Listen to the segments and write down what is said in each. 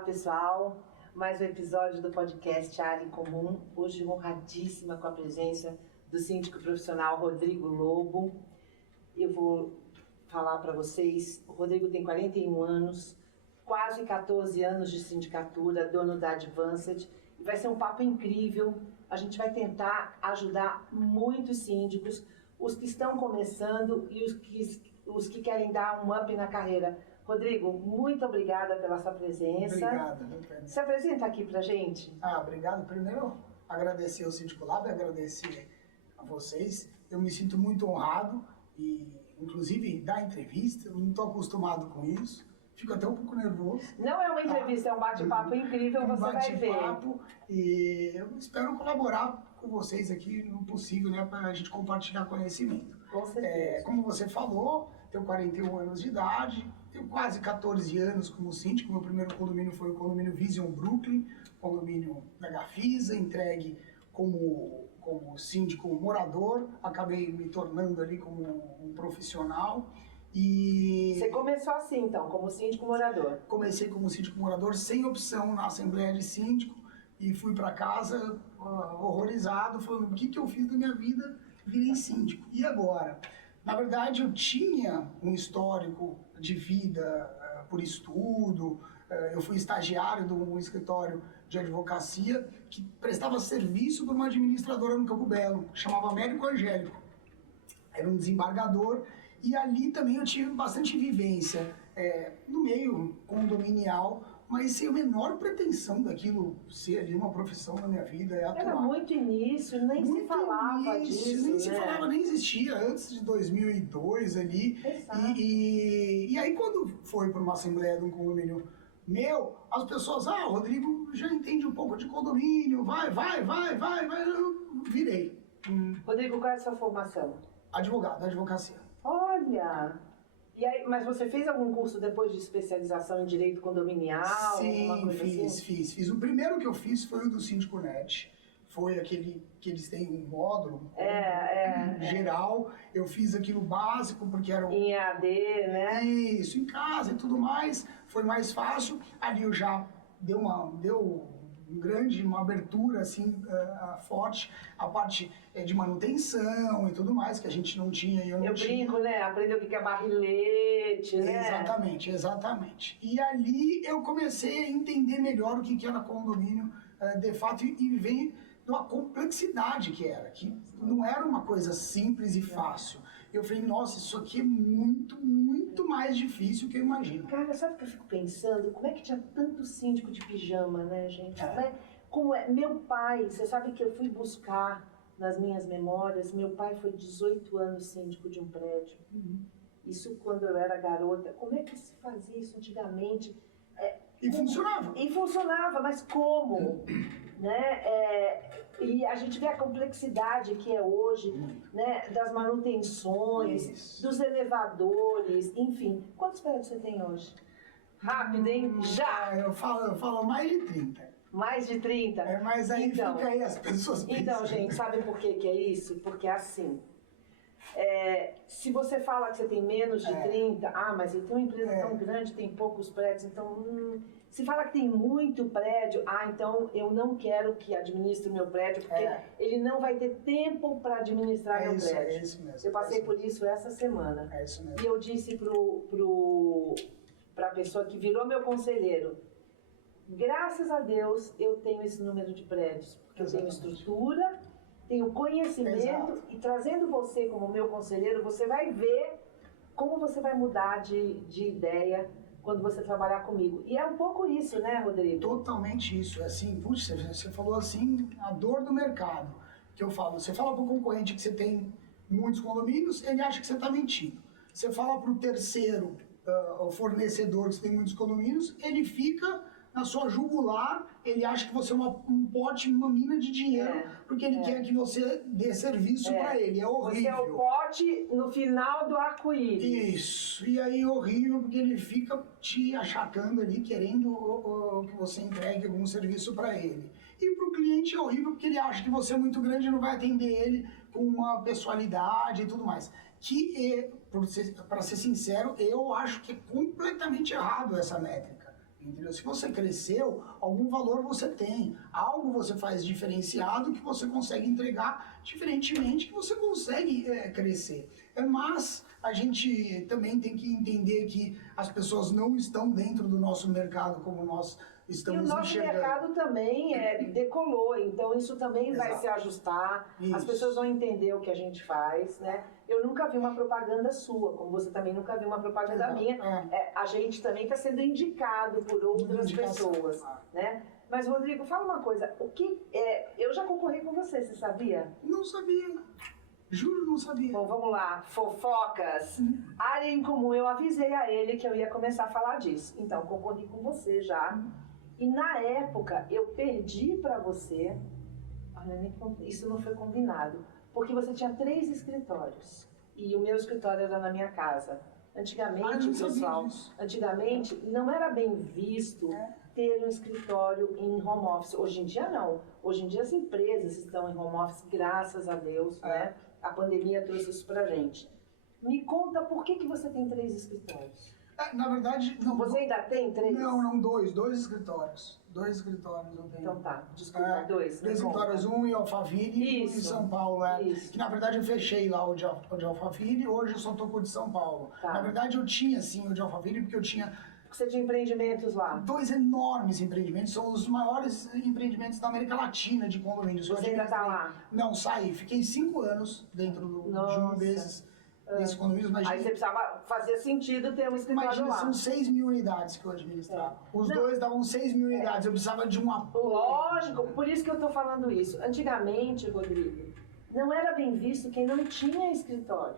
Olá, pessoal. Mais um episódio do podcast Área em Comum. Hoje honradíssima com a presença do síndico profissional Rodrigo Lobo. Eu vou falar para vocês, o Rodrigo tem 41 anos, quase 14 anos de sindicatura, dono da Advanced. E vai ser um papo incrível. A gente vai tentar ajudar muitos síndicos, os que estão começando e os que querem dar um up na carreira. Rodrigo, muito obrigada pela sua presença. Obrigado. Se apresenta aqui pra gente. Obrigado. Primeiro, agradecer ao Síndico Lab, agradecer a vocês. Eu me sinto muito honrado e, inclusive, dar entrevista. Eu não estou acostumado com isso. Fico até um pouco nervoso. Não é uma entrevista, é um bate-papo incrível, você vai ver. E eu espero colaborar com vocês aqui no possível, né, para a gente compartilhar conhecimento. Com certeza. Como você falou, tenho 41 anos de idade, tenho quase 14 anos como síndico. Meu primeiro condomínio foi o condomínio Vision Brooklyn, condomínio da Gafisa, entregue como síndico morador. Acabei me tornando ali como um profissional. E você começou assim, então, como síndico morador? Comecei como síndico morador, sem opção na Assembleia de Síndico, e fui para casa horrorizado, falando: o que eu fiz da minha vida? Virei síndico. E agora? Na verdade, eu tinha um histórico de vida por estudo. Eu fui estagiário de um escritório de advocacia que prestava serviço para uma administradora no Campo Belo, chamava Américo Angélico. Era um desembargador. E ali também eu tive bastante vivência no meio condominial, mas sem a menor pretensão daquilo ser ali uma profissão na minha vida. Era muito início, nem se falava disso. Nem se falava, nem existia antes de 2002 ali. E aí quando foi para uma assembleia de um condomínio meu, as pessoas, o Rodrigo já entende um pouco de condomínio, vai, eu virei. Rodrigo, qual é a sua formação? Advogado, advocacia. Olha! E aí, mas você fez algum curso depois de especialização em direito condominial? Sim, fiz. O primeiro que eu fiz foi o do Síndico Net. Foi aquele que eles têm um módulo geral. Eu fiz aquilo básico porque era em EAD, né? Isso, em casa e tudo mais. Foi mais fácil. Ali eu já deu uma abertura assim, forte, a parte de manutenção e tudo mais, que a gente não tinha. Eu brinco, né? Aprendeu o que é barrilete, né? Exatamente. E ali eu comecei a entender melhor o que era condomínio, de fato, e veio uma complexidade que era, que não era uma coisa simples e fácil. Eu falei: nossa, isso aqui é muito mais difícil que eu imagino. Cara, sabe o que eu fico pensando? Como é que tinha tanto síndico de pijama, né, gente? Como é? Meu pai, você sabe que eu fui buscar nas minhas memórias, meu pai foi 18 anos síndico de um prédio. Isso quando eu era garota. Como é que se fazia isso antigamente? Funcionava. E funcionava, mas como? Né? E a gente vê a complexidade que é hoje, né? Das manutenções, dos elevadores, enfim. Quantos prédios você tem hoje? Rápido, hein? Já! Eu falo mais de 30. Mais de 30? Mas aí fica aí as pessoas pensam. Então, gente, sabe por que é isso? Porque é assim. Se você fala que você tem menos de 30, mas ele tem uma empresa tão grande, tem poucos prédios, então se fala que tem muito prédio, então eu não quero que administre o meu prédio, porque ele não vai ter tempo para administrar meu prédio. É isso mesmo. Eu passei por isso essa semana. É isso mesmo. E eu disse para a pessoa que virou meu conselheiro: graças a Deus eu tenho esse número de prédios, porque eu tenho estrutura, tenho conhecimento. E trazendo você como meu conselheiro, você vai ver como você vai mudar de ideia quando você trabalhar comigo. E é um pouco isso, né, Rodrigo? Totalmente isso. Assim, você falou assim, a dor do mercado. Que eu falo, você fala para o concorrente que você tem muitos condomínios, ele acha que você está mentindo. Você fala para o terceiro, o fornecedor que você tem muitos condomínios, ele fica na sua jugular, ele acha que você é um pote, uma mina de dinheiro, porque ele quer que você dê serviço para ele. É horrível. Você é o pote no final do arco-íris. Isso. E aí é horrível, porque ele fica te achatando ali, querendo que você entregue algum serviço para ele. E para o cliente é horrível, porque ele acha que você é muito grande e não vai atender ele com uma pessoalidade e tudo mais. Que, para ser sincero, eu acho que é completamente errado essa métrica. Entendeu? Se você cresceu, algum valor você tem, algo você faz diferenciado que você consegue entregar, diferentemente que você consegue crescer. Mas a gente também tem que entender que as pessoas não estão dentro do nosso mercado como nós estamos enxergando. E o nosso mercado também decolou, então isso também vai se ajustar, as pessoas vão entender o que a gente faz, né? Eu nunca vi uma propaganda sua, como você também nunca viu uma propaganda minha. A gente também está sendo indicado por outras pessoas, né? Mas, Rodrigo, fala uma coisa. Eu já concorri com você, você sabia? Não sabia. Juro, não sabia. Bom, vamos lá. Fofocas. Área em comum. Eu avisei a ele que eu ia começar a falar disso. Então, concorri com você já. E na época, eu perdi para você. Olha, isso não foi combinado. Porque você tinha 3 escritórios. E o meu escritório era na minha casa. Antigamente, pessoal, antigamente não era bem visto ter um escritório em home office. Hoje em dia, não. Hoje em dia, as empresas estão em home office, graças a Deus, né? A pandemia trouxe isso pra gente. Me conta por que você tem 3 escritórios. Na verdade, não. Você ainda tem 3? Não, 2 escritórios. 2 escritórios eu tenho. Então tá, desculpa, 2. 2 escritórios, um em Alphaville e um em São Paulo. Que na verdade eu fechei lá o de Alphaville, hoje eu só tô com o de São Paulo. Tá. Na verdade eu tinha sim o de Alphaville porque eu tinha... Você tinha empreendimentos lá? 2 enormes empreendimentos, são os maiores empreendimentos da América Latina de condomínios. Você ainda tá lá? Não, saí. Fiquei 5 anos dentro de um desses condomínios. Aí você precisava, fazia sentido ter um escritório lá. São 6 mil unidades que eu administrava. Os 2 davam 6 mil unidades, eu precisava de uma... Lógico, por isso que eu tô falando isso. Antigamente, Rodrigo, não era bem visto quem não tinha escritório.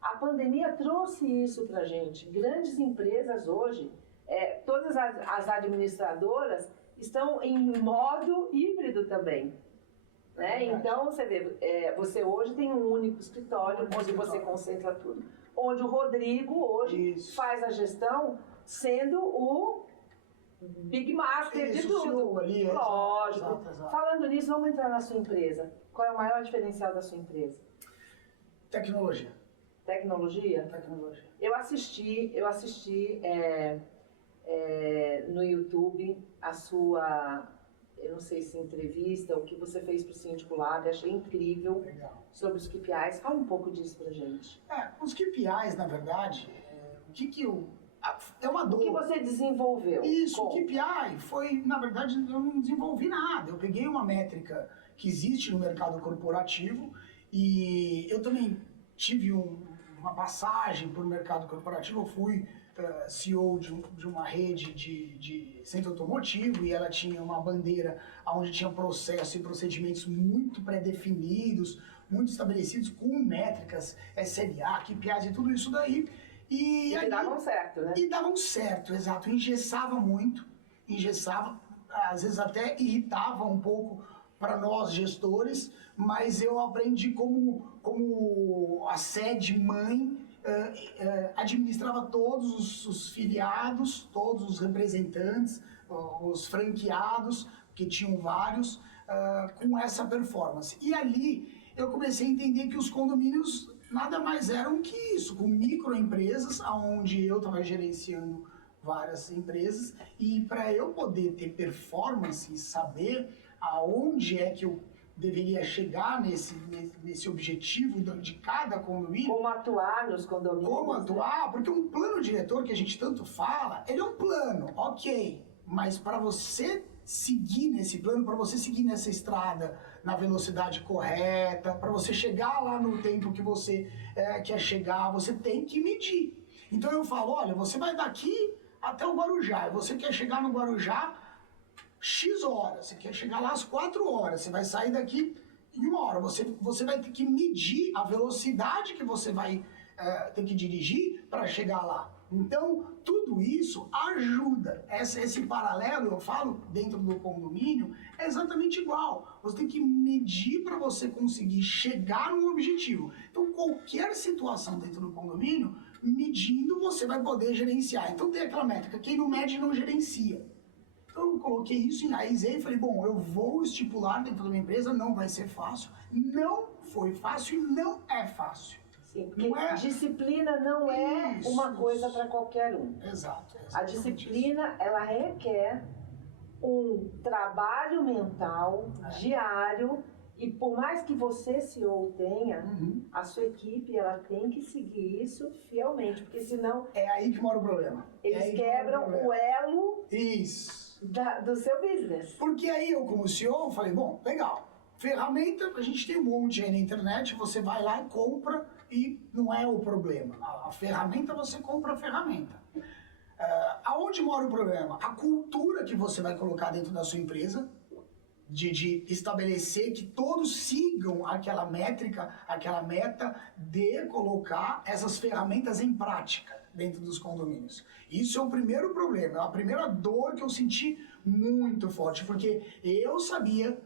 A pandemia trouxe isso pra gente. Grandes empresas hoje, todas as administradoras estão em modo híbrido também. Né? Então, você vê, você hoje tem um único escritório onde você concentra tudo. Onde o Rodrigo hoje faz a gestão sendo o Big Master de tudo. Ali, lógico. Exato. Falando nisso, vamos entrar na sua empresa. Qual é o maior diferencial da sua empresa? Tecnologia. Tecnologia? Tecnologia. Eu assisti no YouTube a sua... Eu não sei se entrevista, o que você fez para o Síndico Lab, achei incrível. Legal. Sobre os KPIs. Fala um pouco disso pra gente. Os KPIs, na verdade, é uma dor. O que você desenvolveu? Isso, o KPI foi, na verdade, eu não desenvolvi nada. Eu peguei uma métrica que existe no mercado corporativo e eu também tive uma passagem por mercado corporativo. Eu fui CEO de uma rede de centro automotivo e ela tinha uma bandeira onde tinha processos e procedimentos muito pré-definidos, muito estabelecidos, com métricas, SLA, KPIs e tudo isso daí. E davam certo, né? E davam certo, exato. Engessava muito, às vezes até irritava um pouco para nós gestores, mas eu aprendi como a sede mãe administrava todos os filiados, todos os representantes, os franqueados, que tinham vários, com essa performance. E ali eu comecei a entender que os condomínios nada mais eram que isso, com microempresas, onde eu estava gerenciando várias empresas, e para eu poder ter performance e saber aonde é que eu deveria chegar nesse objetivo de cada condomínio. Como atuar nos condomínios. Como atuar, porque um plano diretor que a gente tanto fala, ele é um plano, ok, mas para você seguir nesse plano, para você seguir nessa estrada na velocidade correta, para você chegar lá no tempo que você quer chegar, você tem que medir. Então eu falo, olha, você vai daqui até o Guarujá, e você quer chegar no Guarujá X horas, você quer chegar lá às 4 horas, você vai sair daqui em 1 hora, você vai ter que medir a velocidade que você vai ter que dirigir para chegar lá. Então, tudo isso ajuda. Esse paralelo, eu falo, dentro do condomínio, é exatamente igual. Você tem que medir para você conseguir chegar no objetivo. Então, qualquer situação dentro do condomínio, medindo, você vai poder gerenciar. Então, tem aquela métrica, quem não mede não gerencia. Então eu coloquei isso, enraizei e falei, bom, eu vou estipular dentro da minha empresa, não vai ser fácil, não foi fácil e não é fácil. Sim, porque disciplina não é uma coisa para qualquer um. Exato. A disciplina, ela requer um trabalho mental diário, e por mais que você, CEO, tenha, a sua equipe, ela tem que seguir isso fielmente, porque senão... É aí que mora o problema. Eles quebram o elo Isso. do seu business. Porque aí eu, como CEO, falei, bom, legal. Ferramenta, a gente tem um monte aí na internet, você vai lá e compra e não é o problema. A ferramenta, você compra a ferramenta. Aonde mora o problema? A cultura que você vai colocar dentro da sua empresa, de estabelecer que todos sigam aquela métrica, aquela meta de colocar essas ferramentas em prática dentro dos condomínios. Isso é o primeiro problema, é a primeira dor que eu senti muito forte, porque eu sabia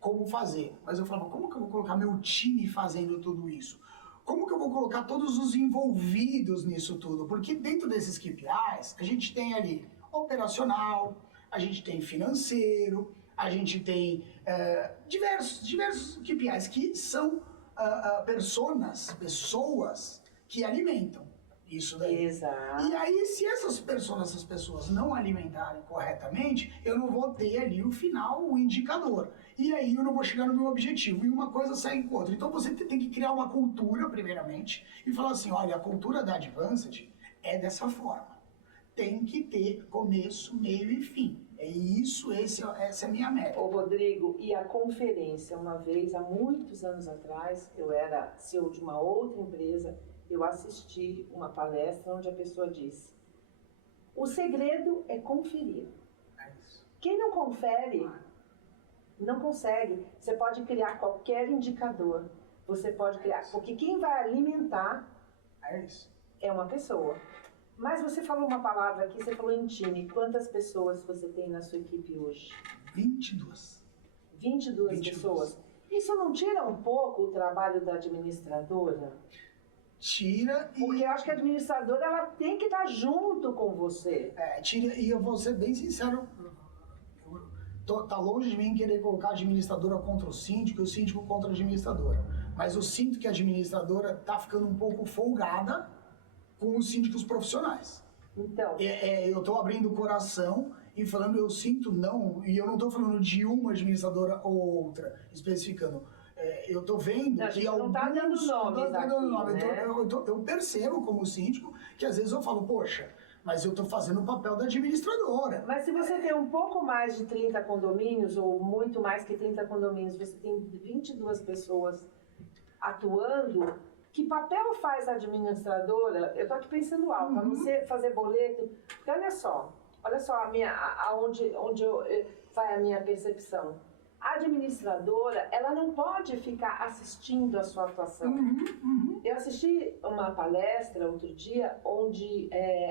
como fazer, mas eu falava, como que eu vou colocar meu time fazendo tudo isso? Como que eu vou colocar todos os envolvidos nisso tudo? Porque dentro desses KPIs, a gente tem ali operacional, a gente tem financeiro, a gente tem diversos KPIs que são pessoas que alimentam isso daí. Exato. E aí, se essas pessoas não alimentarem corretamente, eu não vou ter ali o final, o indicador. E aí eu não vou chegar no meu objetivo. E uma coisa segue com outra. Então você tem que criar uma cultura, primeiramente, e falar assim, olha, a cultura da Advanced é dessa forma. Tem que ter começo, meio e fim. É isso, essa é a minha meta. Ô Rodrigo, e a conferência, uma vez, há muitos anos atrás, eu era CEO de uma outra empresa, eu assisti uma palestra onde a pessoa disse, o segredo é conferir. É isso. Quem não confere, não consegue. Você pode criar qualquer indicador, você pode criar, porque quem vai alimentar é uma pessoa. Mas você falou uma palavra aqui, você falou em time. Quantas pessoas você tem na sua equipe hoje? 22. 22 pessoas? Isso não tira um pouco o trabalho da administradora? Tira e... Porque eu acho que a administradora, ela tem que estar junto com você. Tira, e eu vou ser bem sincero, tá longe de mim querer colocar a administradora contra o síndico e o síndico contra a administradora. Mas eu sinto que a administradora tá ficando um pouco folgada com os síndicos profissionais. Então... eu tô abrindo o coração e falando, eu sinto não, e eu não tô falando de uma administradora ou outra, especificando. Eu tô vendo não, que alguns... Não tá dando nomes aqui, né? Eu percebo como síndico que às vezes eu falo, poxa, mas eu tô fazendo o papel da administradora. Mas se você tem um pouco mais de 30 condomínios, ou muito mais que 30 condomínios, você tem 22 pessoas atuando, que papel faz a administradora? Eu tô aqui pensando alto, para você fazer boleto, porque olha só onde vai a minha percepção. A administradora, ela não pode ficar assistindo a sua atuação. Eu assisti uma palestra outro dia, onde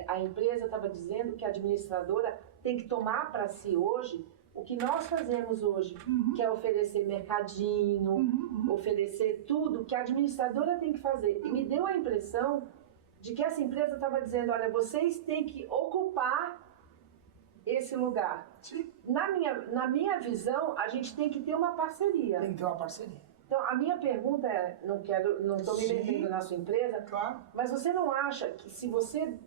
a empresa estava dizendo que a administradora tem que tomar para si hoje o que nós fazemos hoje, que é oferecer mercadinho, oferecer tudo que a administradora tem que fazer. E me deu a impressão de que essa empresa estava dizendo, olha, vocês têm que ocupar esse lugar. Sim. Na minha visão, a gente tem que ter uma parceria. Tem que ter uma parceria. Então, a minha pergunta é, não estou me metendo na sua empresa, claro. Mas você não acha que se você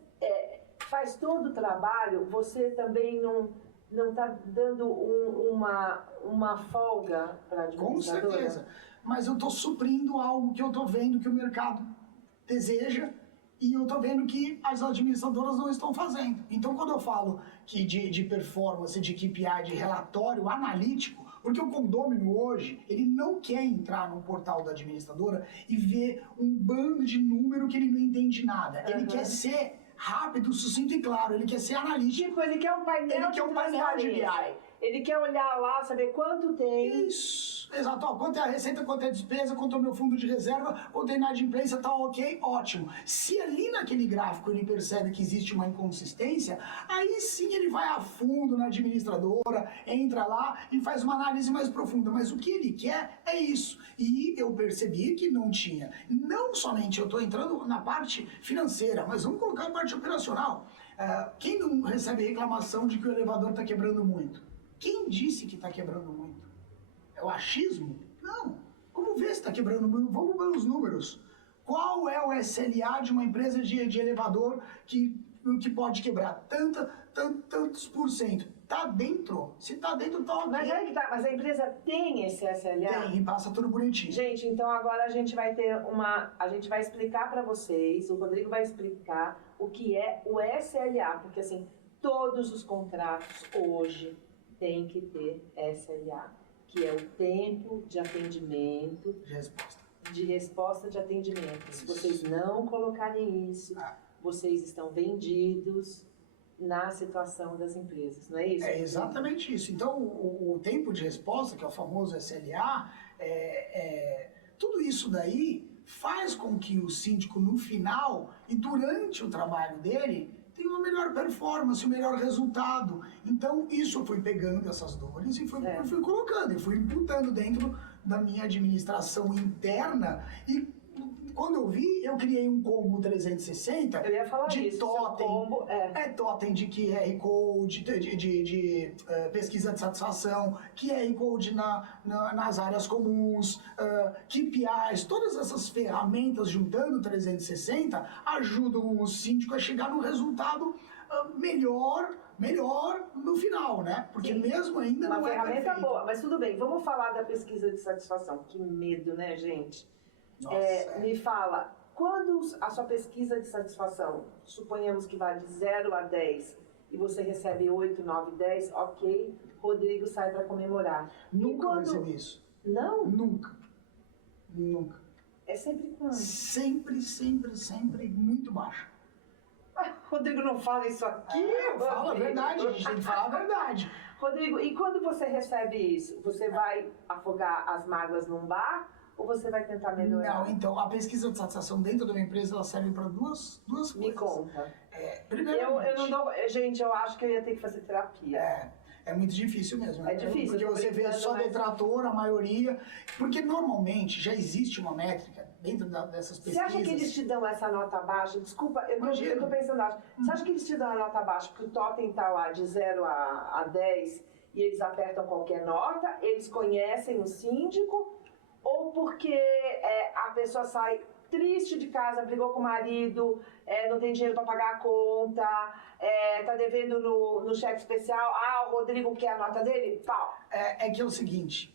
faz todo o trabalho, você também não está dando uma folga para a administradora? Com certeza. Mas eu estou suprindo algo que eu estou vendo que o mercado deseja e eu estou vendo que as administradoras não estão fazendo. Então, quando eu falo que de performance, de KPI, de relatório analítico, porque o condômino hoje, ele não quer entrar no portal da administradora e ver um bando de número que ele não entende nada. Ele quer ser rápido, sucinto e claro. Ele quer ser analítico. Tipo, ele quer um painel de BI. Ele quer olhar lá, saber quanto tem. Isso, exato. Ó, quanto é a receita, quanto é a despesa, quanto é o meu fundo de reserva, quanto é a inadimplência, tá ok, ótimo. Se ali naquele gráfico ele percebe que existe uma inconsistência, aí sim ele vai a fundo na administradora, entra lá e faz uma análise mais profunda. Mas o que ele quer é isso. E eu percebi que não tinha. Não somente eu estou entrando na parte financeira, mas vamos colocar a parte operacional. Quem não recebe reclamação de que o elevador está quebrando muito? Quem disse que está quebrando muito? É o achismo? Não. Vamos ver se está quebrando muito. Vamos ver os números. Qual é o SLA de uma empresa de elevador que pode quebrar tantos por cento? Tá dentro. Se tá dentro, tá ok. Mas, mas a empresa tem esse SLA? Tem, e passa tudo bonitinho. Gente, então agora a gente vai ter a gente vai explicar para vocês, o Rodrigo vai explicar o que é o SLA, porque assim, todos os contratos hoje têm que ter SLA, que é o tempo de atendimento, de resposta de atendimento. Se vocês não colocarem isso, vocês estão vendidos na situação das empresas, não é isso? É exatamente isso. Então, o tempo de resposta, que é o famoso SLA, tudo isso daí faz com que o síndico, no final e durante o trabalho dele, tenha uma melhor performance, um melhor resultado. Então, isso eu fui pegando essas dores e fui colocando, e fui imputando dentro da minha administração interna. E quando eu vi, eu criei um combo 360 eu ia falar de isso, totem. Combo Totem de QR Code, de pesquisa de satisfação, QR Code nas áreas comuns, KPIs, todas essas ferramentas juntando 360 ajudam o síndico a chegar num resultado melhor no final, né? Porque Sim, mesmo ainda uma não é ferramenta perfeito. boa, mas tudo bem, vamos falar da pesquisa de satisfação. Que medo, né, gente? Me fala, quando a sua pesquisa de satisfação, suponhamos que vai de 0 a 10 e você recebe 8, 9, 10, ok, Rodrigo sai para comemorar. Nunca recebi isso. Não? Nunca. É sempre quando? Sempre muito baixo. Rodrigo não fala isso aqui? Fala a verdade, a gente tem que falar a verdade. Rodrigo, e quando você recebe isso, você vai afogar as mágoas num bar? Ou você vai tentar melhorar? Não, então, a pesquisa de satisfação dentro de uma empresa, ela serve para duas coisas. Me conta. Primeiramente... Eu não dou... Gente, eu acho que eu ia ter que fazer terapia. É muito difícil mesmo. É difícil. Porque você vê só detrator, a maioria... Porque normalmente já existe uma métrica dentro dessas pesquisas. Você acha que eles te dão essa nota baixa? Desculpa, eu tô pensando acho. Você acha que eles te dão a nota baixa porque o totem tá lá de 0 a 10 e eles apertam qualquer nota? Eles conhecem o síndico? Ou porque a pessoa sai triste de casa, brigou com o marido, não tem dinheiro para pagar a conta, tá devendo no cheque especial, o Rodrigo quer a nota dele? Pau. É que é o seguinte,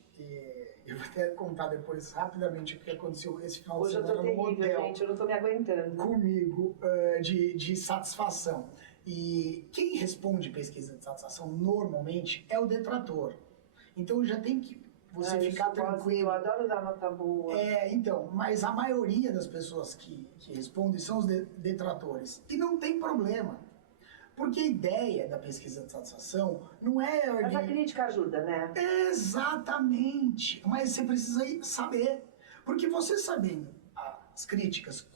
eu vou até contar depois rapidamente o que aconteceu esse final de semana no motel. Hoje eu tô terrível, gente, eu não tô me aguentando. Comigo, de satisfação. E quem responde pesquisa de satisfação normalmente é o detrator. Então já tem que você ficar tranquilo. Eu adoro dar nota boa. Então, mas a maioria das pessoas que respondem são os detratores. E não tem problema. Porque a ideia da pesquisa de satisfação não é... Mas a crítica ajuda, né? Exatamente. Mas você precisa saber. Porque você sabendo as críticas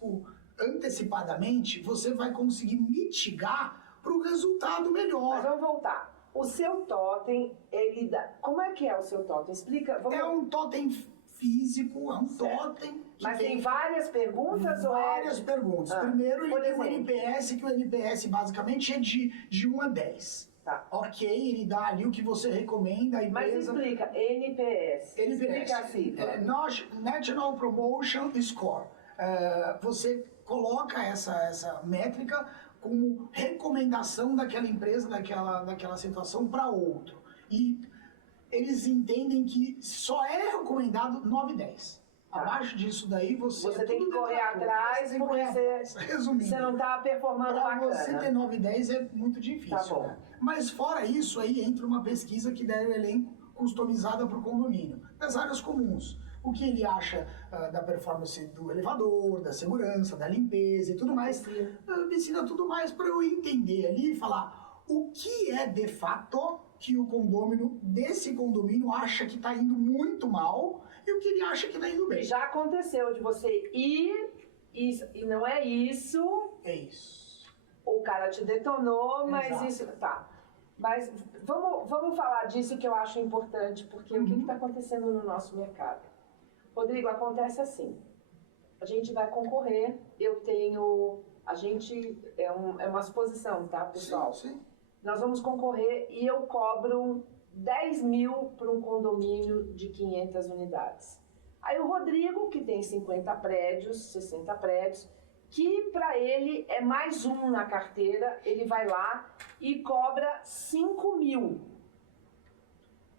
antecipadamente, você vai conseguir mitigar para o resultado melhor. Mas vamos voltar. O seu totem, ele dá... Como é que é o seu totem? Explica. É um totem físico, é um totem... Mas tem várias perguntas? Várias perguntas. Primeiro, ele tem exemplo. um NPS, que o NPS basicamente é de 1 a 10. Tá. Ok, ele dá ali o que você recomenda, a empresa... Mas explica, NPS. Explica a sigla. National Promotion Score. Você coloca essa métrica como recomendação daquela empresa, daquela situação para outro. E eles entendem que só é recomendado 9 e 10. Tá. Abaixo disso daí, você tem que correr atrás e você não está performando bacana. Para você ter 9 e 10 é muito difícil. Tá bom. Né? Mas fora isso, aí entra uma pesquisa que der o elenco customizada para o condomínio. Das áreas comuns. O que ele acha da performance do elevador, da segurança, da limpeza e tudo mais. Ensina tudo mais para eu entender ali e falar o que é de fato que o desse condomínio acha que está indo muito mal e o que ele acha que está indo bem. Já aconteceu de você ir e não é isso. É isso. O cara te detonou, mas Exato. isso... Tá. Mas vamos falar disso que eu acho importante, porque o que está acontecendo no nosso mercado? Rodrigo, acontece assim. A gente vai concorrer, a gente... É uma suposição, tá, pessoal? Sim. Nós vamos concorrer e eu cobro 10 mil para um condomínio de 500 unidades. Aí o Rodrigo, que tem 50 prédios, 60 prédios, que para ele é mais um na carteira, ele vai lá e cobra 5 mil.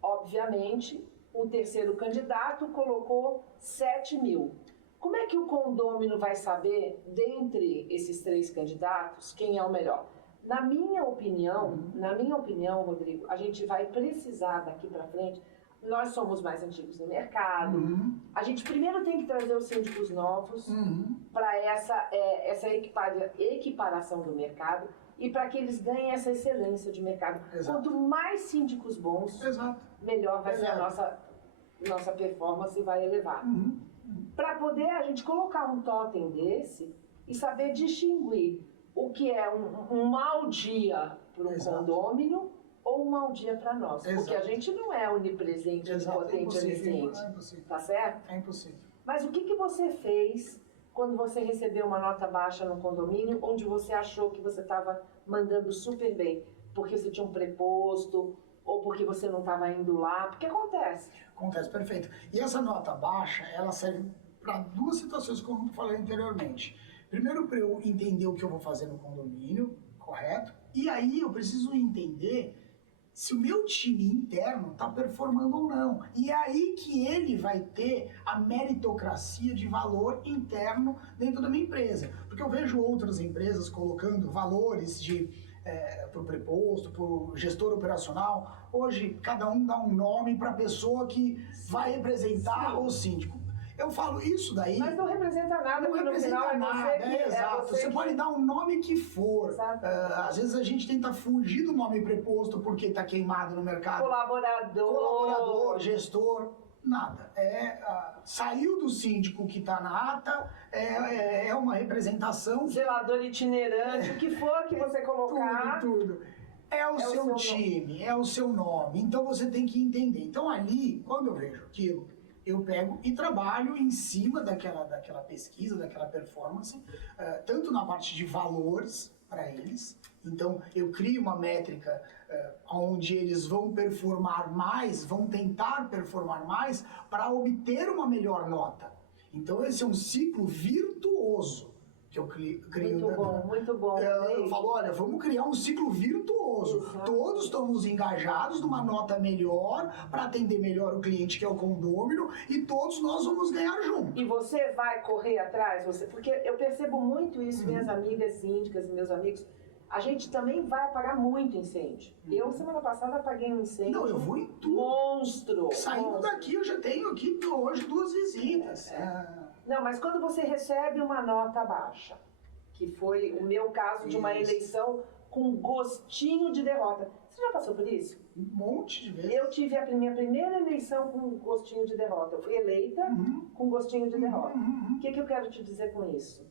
Obviamente, o terceiro candidato colocou 7 mil. Como é que o condômino vai saber, dentre esses 3 candidatos, quem é o melhor? Na minha opinião, Rodrigo, a gente vai precisar daqui para frente, nós somos mais antigos no mercado, a gente primeiro tem que trazer os síndicos novos para essa equiparação do mercado e para que eles ganhem essa excelência de mercado. Exato. Quanto mais síndicos bons, melhor vai ser a nossa performance, vai elevar. Para poder a gente colocar um totem desse e saber distinguir o que é um mau dia para um condômino ou um mau dia para nós. Porque a gente não é onipresente, onipotente, onisciente. É impossível. Tá certo? É impossível. Mas o que você fez quando você recebeu uma nota baixa no condomínio, onde você achou que você estava mandando super bem? Porque você tinha um preposto, ou porque você não estava indo lá? Porque acontece. Acontece, perfeito. E essa nota baixa, ela serve para 2 situações, como eu falei anteriormente. Primeiro, para eu entender o que eu vou fazer no condomínio, correto? E aí eu preciso entender se o meu time interno está performando ou não. E é aí que ele vai ter a meritocracia de valor interno dentro da minha empresa. Porque eu vejo outras empresas colocando valores para o preposto, para o gestor operacional. Hoje, cada um dá um nome para a pessoa que vai representar o síndico. Eu falo isso daí... Mas não representa nada, não representa nada, exato. Você pode dar o nome que for. Às vezes a gente tenta fugir do nome preposto porque está queimado no mercado. Colaborador, gestor, nada. Saiu do síndico que está na ata, é uma representação. Zelador itinerante, o que for que você colocar. Tudo. É o seu time, é o seu nome. Então você tem que entender. Então ali, quando eu vejo aquilo, eu pego e trabalho em cima daquela pesquisa, daquela performance, tanto na parte de valores para eles. Então, eu crio uma métrica onde eles vão performar mais, vão tentar performar mais para obter uma melhor nota. Então, esse é um ciclo virtuoso que eu crio. Muito bom. Eu falo, olha, vamos criar um ciclo virtuoso. Exato. Todos estamos engajados numa nota melhor para atender melhor o cliente, que é o condômino, e todos nós vamos ganhar junto. E você vai correr atrás, porque eu percebo muito isso, minhas amigas síndicas e meus amigos, a gente também vai apagar muito incêndio. Eu, semana passada, apaguei um incêndio. Não, eu vou em tudo. Monstro! Saindo daqui, eu já tenho aqui hoje 2 visitas. Não, mas quando você recebe uma nota baixa, que foi o meu caso de uma eleição com gostinho de derrota. Você já passou por isso? Um monte de vezes. Eu tive a minha primeira eleição com gostinho de derrota. Eu fui eleita com gostinho de derrota. O que eu quero te dizer com isso?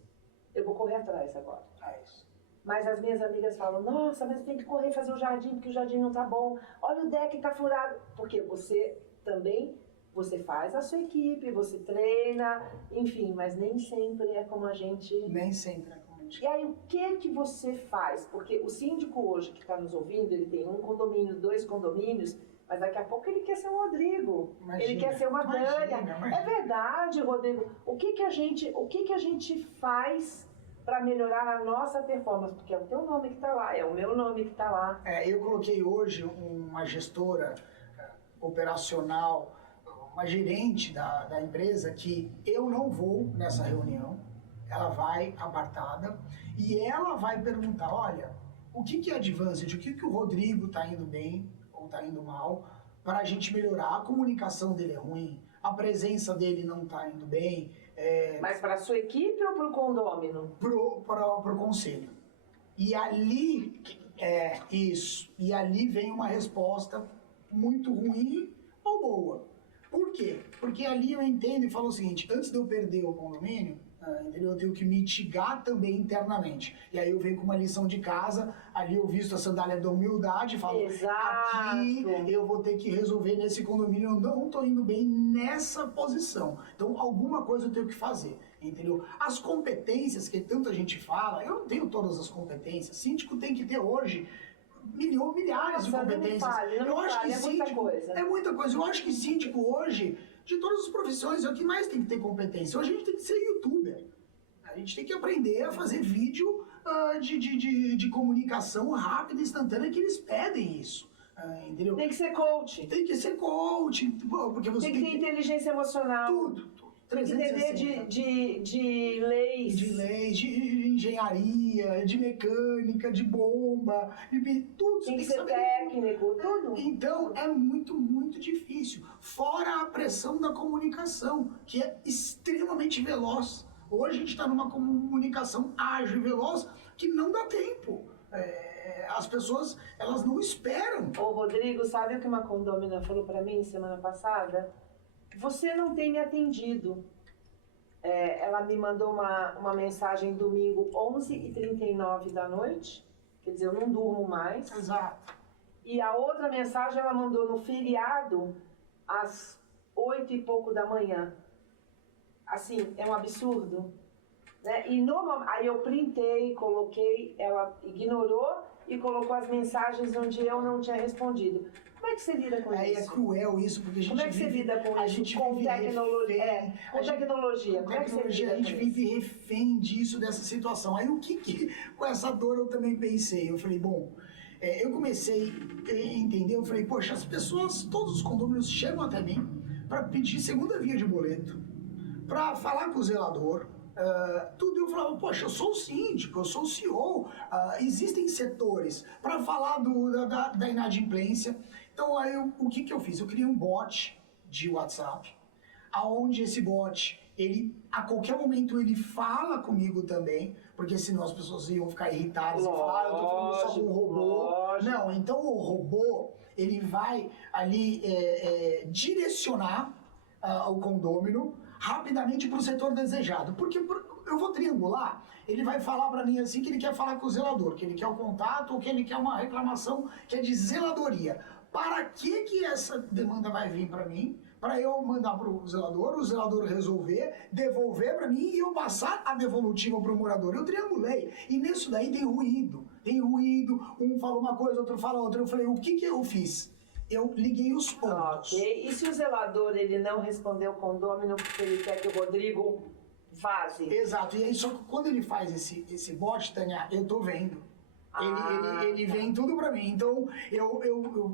Eu vou correr atrás agora. É isso. Mas as minhas amigas falam, nossa, mas tem que correr fazer o jardim, porque o jardim não tá bom. Olha o deck tá furado. Porque você também... Você faz a sua equipe, você treina, enfim, mas nem sempre é como a gente... Nem sempre é como a gente... E aí, o que você faz? Porque o síndico hoje que está nos ouvindo, ele tem 1 condomínio, 2 condomínios, mas daqui a pouco ele quer ser um Rodrigo, ele quer ser uma Dânia. É verdade, Rodrigo. O que a gente faz para melhorar a nossa performance? Porque é o teu nome que está lá, é o meu nome que está lá. Eu coloquei hoje uma gestora operacional, uma gerente da empresa, que eu não vou nessa reunião, ela vai apartada e ela vai perguntar, olha, o que é advanced, o que o Rodrigo está indo bem ou está indo mal, para a gente melhorar. A comunicação dele é ruim, a presença dele não está indo bem. Mas para a sua equipe ou para o condômino? Pro conselho. E ali, e ali vem uma resposta muito ruim ou boa. Por quê? Porque ali eu entendo e falo o seguinte, antes de eu perder o condomínio, entendeu? Eu tenho que mitigar também internamente. E aí eu venho com uma lição de casa, ali eu visto a sandália da humildade e falo, aqui eu vou ter que resolver nesse condomínio, eu não estou indo bem nessa posição. Então alguma coisa eu tenho que fazer, entendeu? As competências que tanta gente fala, eu não tenho todas as competências. Síndico tem que ter hoje milhares de competências. É muita coisa. É muita coisa. Eu acho que síndico hoje de todas as profissões, é o que mais tem que ter competência. Hoje a gente tem que ser youtuber. A gente tem que aprender a fazer vídeo de comunicação rápida e instantânea, que eles pedem isso. Entendeu? Tem que ser coach. Tem que ser coach, porque você tem que ter inteligência emocional. Tudo. Tem que entender de leis. De leis, de engenharia, de mecânica, de bomba, de tudo. Tem que ser técnico, tudo. Então, é muito, muito difícil. Fora a pressão da comunicação, que é extremamente veloz. Hoje a gente está numa comunicação ágil e veloz que não dá tempo. As pessoas, elas não esperam. Ô, Rodrigo, sabe o que uma condômina falou para mim semana passada? Você não tem me atendido. Ela me mandou uma mensagem domingo 11h39 da noite. Quer dizer, eu não durmo mais. Exato. E a outra mensagem ela mandou no feriado às 8 e pouco da manhã. Assim, é um absurdo. Né? Aí eu printei, coloquei, ela ignorou e colocou as mensagens onde eu não tinha respondido. Como é que você lida com isso? É cruel isso, porque a gente Como é que você lida com isso? Com tecnologia? Com tecnologia. Como é que você lida a gente com vive refém disso, dessa situação. Aí com essa dor eu também pensei. Eu falei, bom, eu comecei a entender, eu falei, poxa, as pessoas, todos os condôminos chegam até mim para pedir segunda via de boleto, para falar com o zelador, tudo. Eu falava, poxa, eu sou o síndico, eu sou o CEO, existem setores para falar da inadimplência. Então, aí, o que eu fiz? Eu criei um bot de WhatsApp, aonde esse bot, a qualquer momento, ele fala comigo também, porque senão as pessoas iam ficar irritadas e falar, eu tô falando só com um robô. Lógico. Não, então o robô, ele vai ali direcionar o condômino rapidamente para o setor desejado. Porque eu vou triangular, ele vai falar para mim assim que ele quer falar com o zelador, que ele quer o contato ou que ele quer uma reclamação que é de zeladoria. Para que essa demanda vai vir para mim? Para eu mandar para o zelador resolver, devolver para mim e eu passar a devolutiva para o morador. Eu triangulei. E nisso daí tem ruído. Um fala uma coisa, outro fala outra. Eu falei, o que eu fiz? Eu liguei os pontos. Ok. E se o zelador ele não respondeu o condômino porque ele quer que o Rodrigo vaze? Exato. E aí, só que quando ele faz esse bot, Tânia, eu tô vendo. Ele vem tudo pra mim. Então,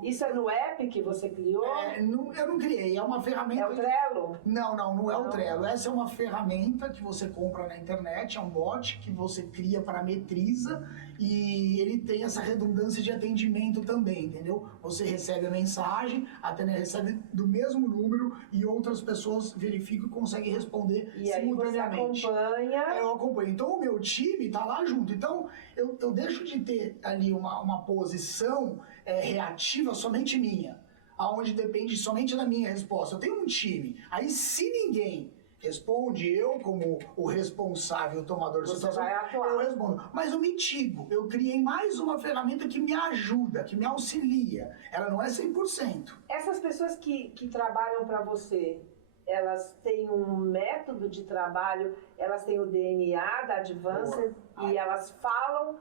Isso é no app que você criou? Eu não criei. É uma ferramenta... É o Trello? Não é o Trello. Essa é uma ferramenta que você compra na internet. É um bot que você cria, parametriza. E ele tem essa redundância de atendimento também, entendeu? Você recebe a mensagem, a Tânia recebe do mesmo número e outras pessoas verificam e conseguem responder simultaneamente. E aí você acompanha? Eu acompanho. Então o meu time tá lá junto. Então eu deixo de ter ali uma posição reativa somente minha, aonde depende somente da minha resposta. Eu tenho um time. Aí se ninguém responde, eu como o responsável, o tomador de situação, eu respondo. Mas eu mitigo. Eu criei mais uma ferramenta que me ajuda, que me auxilia. Ela não é 100%. Essas pessoas que trabalham para você, elas têm um método de trabalho, elas têm o DNA da Advanced e elas falam,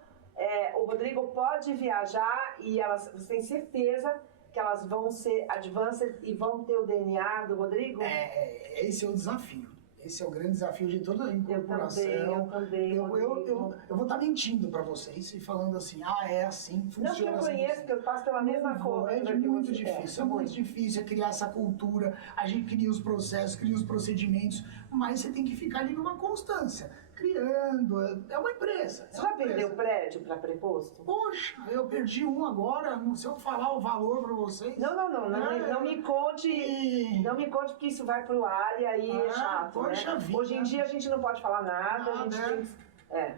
o Rodrigo pode viajar e você tem certeza que elas vão ser Advanced e vão ter o DNA do Rodrigo? Esse é o desafio. Esse é o grande desafio de toda a incorporação. Eu também. Eu vou estar mentindo para vocês e falando assim, é assim, funciona assim. Não que eu conheço, porque eu passo pela mesma coisa. É muito difícil, muito difícil criar essa cultura, a gente cria os processos, cria os procedimentos, mas você tem que ficar ali numa constância, criando, é uma empresa. Você já perdeu prédio para preposto? Poxa, eu perdi um agora, não sei eu falar o valor para vocês. Não me conte, não me conte porque isso vai pro ar e aí é chato, poxa, né? Hoje em dia a gente não pode falar nada, a gente tem...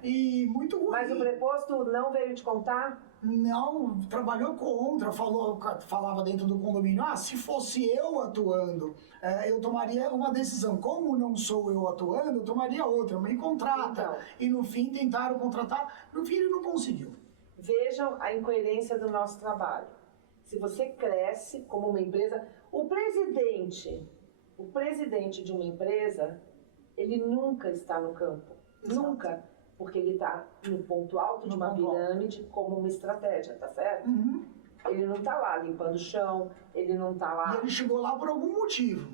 E muito ruim. Mas o preposto não veio te contar? Não, trabalhou contra, falava dentro do condomínio, se fosse eu atuando, eu tomaria uma decisão. Como não sou eu atuando, eu tomaria outra, me contrata. Então. E no fim tentaram contratar, no fim ele não conseguiu. Vejam a incoerência do nosso trabalho. Se você cresce como uma empresa, o presidente de uma empresa, ele nunca está no campo. Exato. Nunca. Porque ele está no ponto alto de uma pirâmide como uma estratégia, tá certo? Uhum. Ele não está lá limpando o chão, ele não está lá... E ele chegou lá por algum motivo.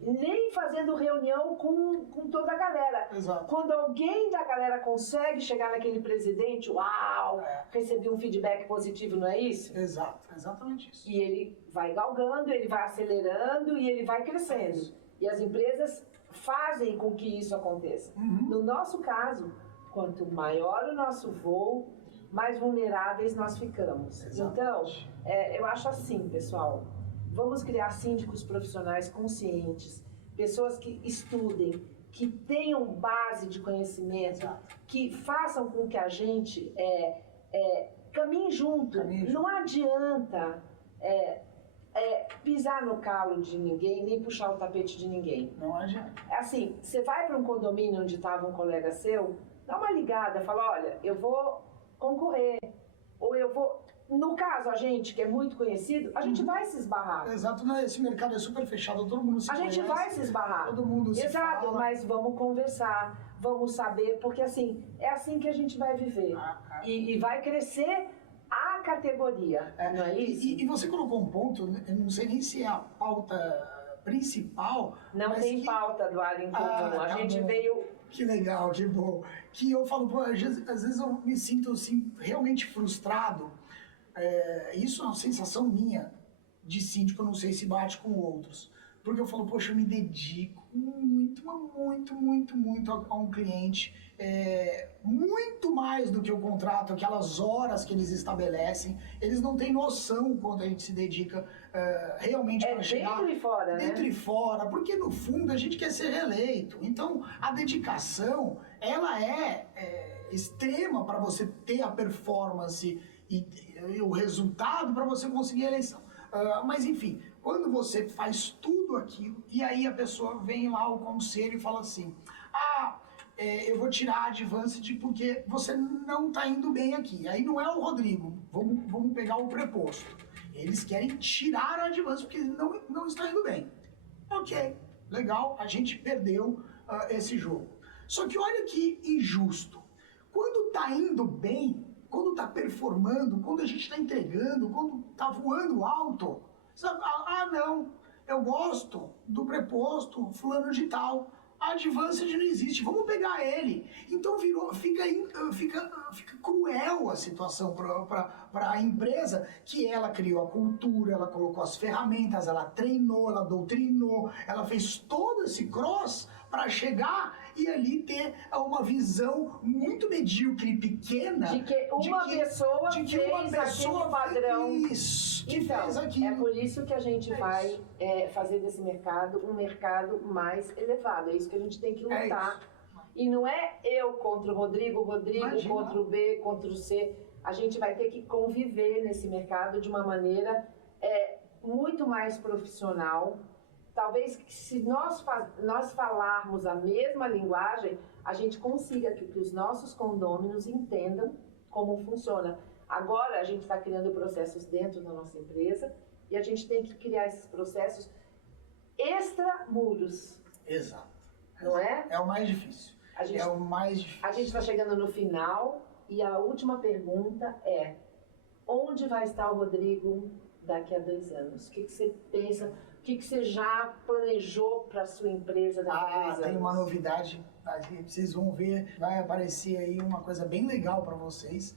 nem fazendo reunião com toda a galera. Exato. Quando alguém da galera consegue chegar naquele presidente, uau, recebi um feedback positivo, não é isso? Exato, exatamente isso. E ele vai galgando, ele vai acelerando e ele vai crescendo. E as empresas fazem com que isso aconteça. No nosso caso, quanto maior o nosso voo, mais vulneráveis nós ficamos. Exatamente. Então, eu acho assim, pessoal, vamos criar síndicos profissionais conscientes, pessoas que estudem, que tenham base de conhecimento, que façam com que a gente caminhe junto. Não adianta pisar no calo de ninguém, nem puxar o tapete de ninguém. Não adianta. Assim, você vai para um condomínio onde estava um colega seu, dá uma ligada, fala, olha, eu vou concorrer, ou eu vou... No caso, a gente, que é muito conhecido, a gente vai se esbarrar. Exato, esse mercado é super fechado, todo mundo se conhece. A gente vai se esbarrar. Todo mundo se Exato, fala. mas vamos conversar, vamos saber, porque assim, é assim que a gente vai viver. E vai crescer a categoria, não é isso? E você colocou um ponto, eu não sei nem se é a pauta principal. Não tem pauta do Área em Comum, a gente veio... Que legal, que bom. Que eu falo, pô, às vezes eu me sinto assim, realmente frustrado. Isso é uma sensação minha de síndico, eu não sei se bate com outros. Porque eu falo, poxa, eu me dedico muito a um cliente, muito mais do que o contrato, aquelas horas que eles estabelecem. Eles não têm noção quando a gente se dedica realmente para chegar. Dentro e fora, dentro e fora, porque no fundo a gente quer ser reeleito. Então a dedicação, ela é extrema para você ter a performance e o resultado para você conseguir a eleição. Mas enfim, quando você faz tudo aquilo e aí a pessoa vem lá ao conselho e fala assim, eu vou tirar a advanced porque você não está indo bem aqui. Aí não é o Rodrigo, vamos pegar o preposto. Eles querem tirar a advanced porque não está indo bem. Ok, legal, a gente perdeu esse jogo. Só que olha que injusto. Quando está indo bem, quando está performando, quando a gente está entregando, quando está voando alto, sabe? Não, eu gosto do preposto fulano de tal, a advanced não existe, vamos pegar ele. Então fica cruel a situação para a empresa, que ela criou a cultura, ela colocou as ferramentas, ela treinou, ela doutrinou, ela fez todo esse cross para chegar e ali ter uma visão muito medíocre e pequena de que uma pessoa fez aquele padrão. Isso, que então, fez aquilo. É por isso que a gente vai fazer desse mercado um mercado mais elevado. É isso que a gente tem que lutar. E não é eu contra o Rodrigo, Imagina. Contra o B, contra o C. A gente vai ter que conviver nesse mercado de uma maneira muito mais profissional. Talvez se nós falarmos a mesma linguagem, a gente consiga que os nossos condôminos entendam como funciona. Agora a gente está criando processos dentro da nossa empresa e a gente tem que criar esses processos extramuros. Exato. Não é? É o mais difícil. É o mais difícil. A gente está chegando no final e a última pergunta é: onde vai estar o Rodrigo daqui a 2 anos? O que você pensa? O que você já planejou para a sua empresa daqui a 2 anos? Tem uma novidade, vocês vão ver, vai aparecer aí uma coisa bem legal para vocês,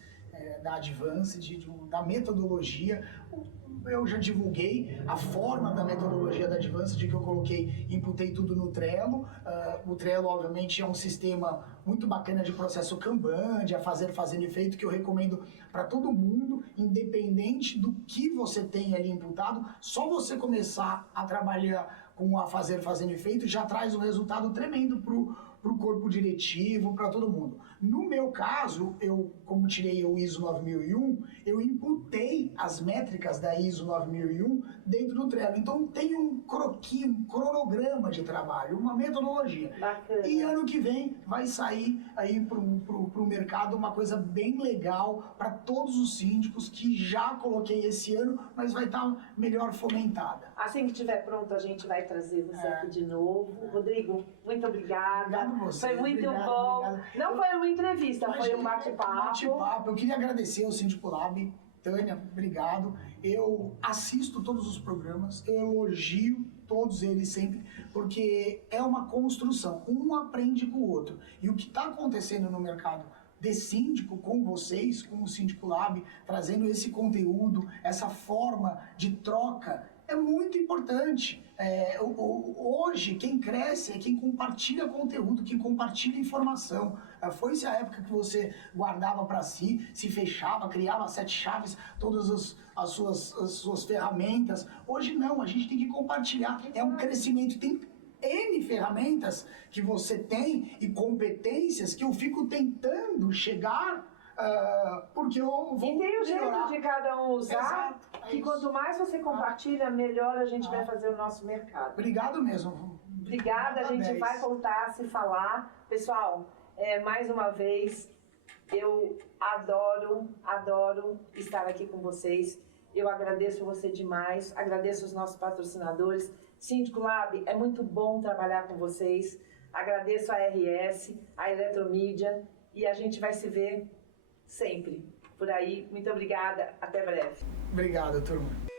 da Advanced, da metodologia. Eu já divulguei a forma da metodologia da Advanced, que eu imputei tudo no Trello. O Trello, obviamente, é um sistema muito bacana de processo Kanban, de fazer, fazendo e feito, que eu recomendo para todo mundo, independente do que você tem ali imputado. Só você começar a trabalhar com a fazer, fazendo e feito, já traz um resultado tremendo para o corpo diretivo, para todo mundo. No meu caso, como tirei o ISO 9001, eu imputei as métricas da ISO 9001 dentro do Trello. Então tem um croquis, um cronograma de trabalho, uma metodologia. Bacana. E ano que vem vai sair aí pro mercado uma coisa bem legal para todos os síndicos, que já coloquei esse ano, mas vai estar melhor fomentada. Assim que estiver pronto, a gente vai trazer você aqui de novo. Rodrigo, muito obrigada. Obrigado a você. Foi muito bom. Obrigado. Não foi uma entrevista, foi um bate-papo. Eu queria agradecer ao Síndico Lab. Tânia, obrigado. Eu assisto todos os programas, eu elogio todos eles sempre, porque é uma construção, um aprende com o outro. E o que está acontecendo no mercado de síndico com vocês, com o Síndico Lab, trazendo esse conteúdo, essa forma de troca, é muito importante. Hoje, quem cresce é quem compartilha conteúdo, quem compartilha informação. Foi-se a época que você guardava para si, se fechava, criava 7 chaves, todas as suas ferramentas. Hoje não, a gente tem que compartilhar. É um crescimento, tem N ferramentas que você tem e competências que eu fico tentando chegar porque eu vou E tem o jeito melhorar. de cada um usar, Exato, que isso. quanto mais você compartilha, melhor a gente vai fazer o nosso mercado. Obrigado mesmo. Obrigada, a gente 10. vai voltar a se falar. Pessoal, mais uma vez, eu adoro estar aqui com vocês. Eu agradeço você demais, agradeço os nossos patrocinadores. Síndico Lab, é muito bom trabalhar com vocês. Agradeço a RS, a Eletromídia, e a gente vai se ver sempre por aí. Muito obrigada, até breve. Obrigado, turma.